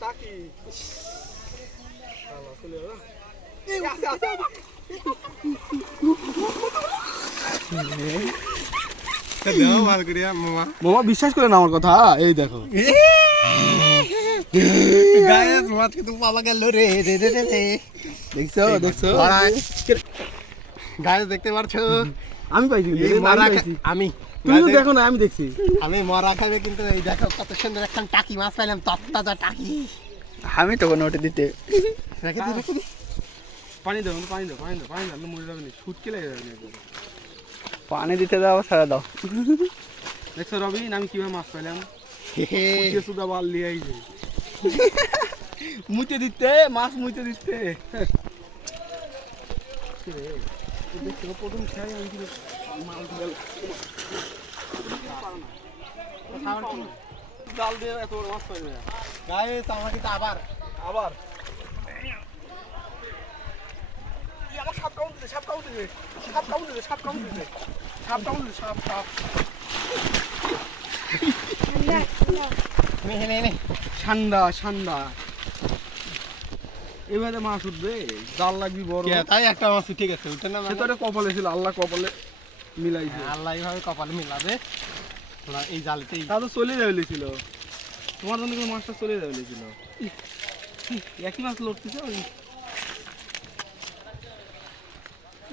টাকি শালা চলে মামা মামা বিশ্বাস করে না আমার কথা এই দেখো। দেখছ দেখছ? গায়ে দেখতে পারছ? আমি পাইছি। আমি। খা- আমি তুমি দেখো না আমি দেখছি। আমি মরা খাবে কিন্তু এই দেখো কত সুন্দর একটা টাকি মাছ পাইলাম তত্তাজা টাকি। আমি তো কোনো ওটা দিতে রেখে দি রেখে দি পানি দাও পানি দাও পানি দাও পানি দাও মরে যাবে না ছুটকে লেগে যাবে পানি দিতে দাও সারা দাও। দেখছ রবিন আমি কীভাবে মাছ পাইলাম। সুদা বাল দিয়ে আইছে মুতে দিতে মাছ মুতে দিতে। প্রথম খাই আমি জাল দিয়ে এত বড় মাছ পাইবে না। গাইস আমার কিন্তু আবার আবার ই আমার সাপ কাউন্ট দিতে সাপ কাউন্ট দিতে সাপ কাউন্ট দিতে সাপ কাউন্ট দিতে সাপ কাউন্ট দিতে সাপ সাপ নে নে নে ঠান্ডা ঠান্ডা এবারে মাছ উঠবে জাল লাগবি বড় তাই একটা মাছ ঠিক আছে না কপালে ছিল আল্লাহ কপালে মিলাইছে আল্লাহ এইভাবে কপালে মিলাবে। তোরা এই জালেতেই তা তো চলে যাবে তোমার জন্য মাছটা চলে যাবে ছিল একই মাছ লড়তেছে ওই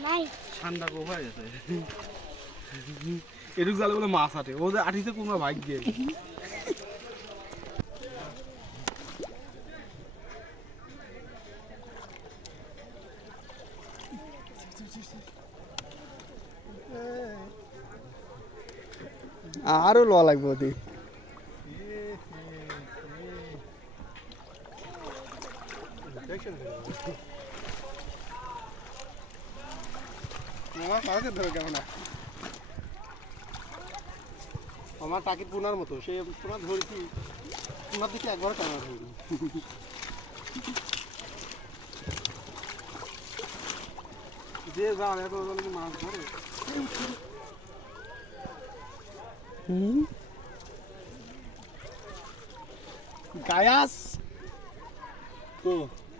নাই। ঠান্ডা কো হয়ে গেছে। এটুক জালে বলে মাছ আটে। ওদের আটিছে কোনো ভাগ্যে। আরও লোয়া লাগবে ওদি মামা মাছ ধরে কেমন আমার টাকি পুনার মতো, সে পুনা ধরেছি। পুনার দিকে একবার টানা ধরি যে জাল এত মাছ ধরে? গায়াস। তো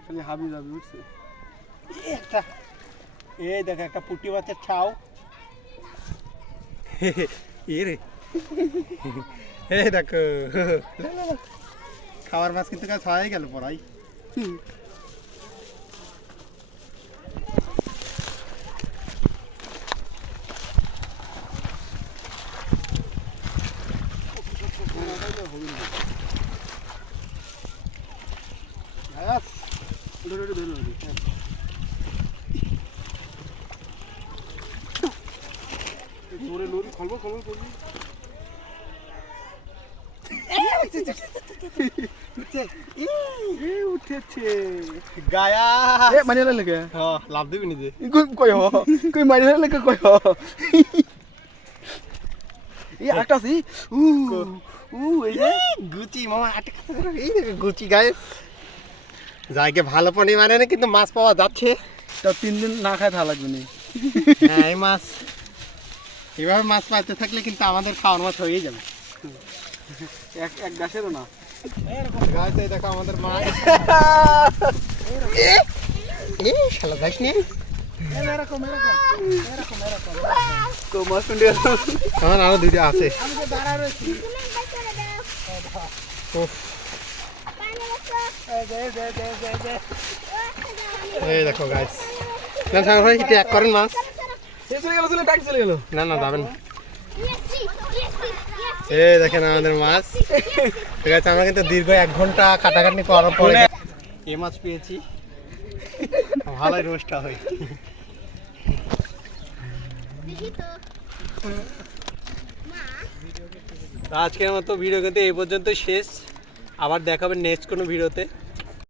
খালি হাবি যাবি এই একটা এই দেখো একটা পুটি মাছের ছাও এ রে। এই দেখো। খাবার মাছ কিন্তু কাজ হয়ে গেল পড়াই গায়াস ধরে ধরে ধরে ধরে জোরে লরি খলবো খলবো করবি এ মানে লাগে। হ্যাঁ লাভ দিবি নিজে। কই কই মানে লাগে কই হ? এই আরেকটা আছে উ উ এই যে। গুচি মামা আটকে এই গুচি গাইস জায়গা ভালো পরিমাণে না কিন্তু মাছ পাওয়া যাচ্ছে। তা তিন দিন না খায় থাকা লাগবে না। হ্যাঁ এই মাছ। এভাবে মাছ পাইতে থাকলে কিন্তু আমাদের খাওয়ার মাছ হয়েই যাবে। এক এক গাছেরও না। গাছ এই দেখো আমাদের মাছ। এ শালা তো আমার আরও দুইটা আছে। এই দেখো না ভাই এক করেন মাছ? চলে গেল চলে টাইট চলে গেল। না না যাবেন। না। এই দেখেন আমাদের মাছ। ঠিক আছে আমরা কিন্তু দীর্ঘ এক ঘণ্টা কাটাকাটি করার পরে এ মাছ পেয়েছি। ভালোই রোস্টটা হয়। আজকের মতো ভিডিও কিন্তু এই পর্যন্ত শেষ। আবার দেখাবেন নেক্সট কোনো ভিডিওতে।